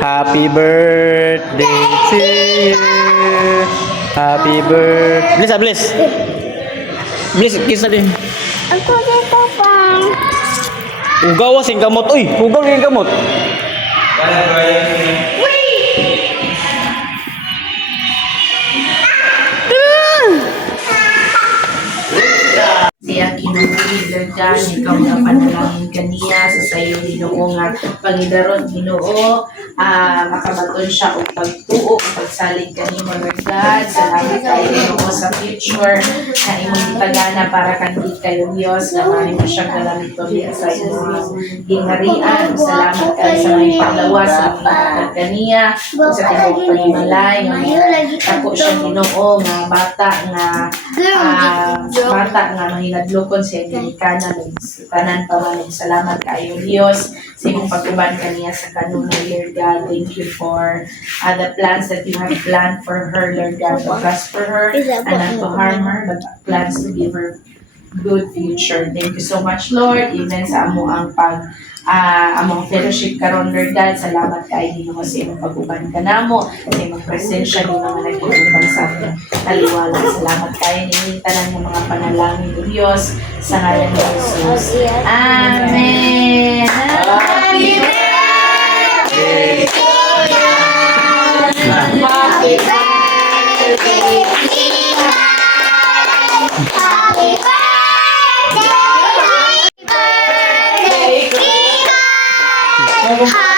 Happy birthday to you. Happy birthday. Bless, bless. Bless, kiss natin. Ako dito pa. Ugaw sing kamot. Uy, ugaw sing kamot. Siya kinuhuli ka, ikaw na panalangin kaniya sa sayo Ginoo nga pangidaron Ginoo, makabaton siya og pagtuo, pagsalig kanimo Lord God. Salamat kayo Ginoo sa future na imong gitagana para kanhi kayo Dios na maayo mo siyang galamito sa imong gingharian. Salamat kayo sa mga paglawas sa mga kaniya sa tibuok panimalay ako siya Ginoo nga bata nga mahinadlokon sa Amerikana tanan pa man. Salamat kayo Dios sa imong pagkuban kaniya sa kanunay Lord God. Thank you for the plans that you have planned for her Lord God, to prosper her and not to harm her, but plans to give her good future. Thank you so much Lord, even sa amo ang among fellowship karon Lord God. Salamat kay Ginoo sa imong pag-uban kanamo, sa imong presensya ni mga nagtulungan sa ating kaliwala. Salamat kay ni tanan ng mga panalangin ng Dios sa ngalan ni Jesus. Amen. Happy birthday to you. Happy birthday. Happy birthday. Happy birthday.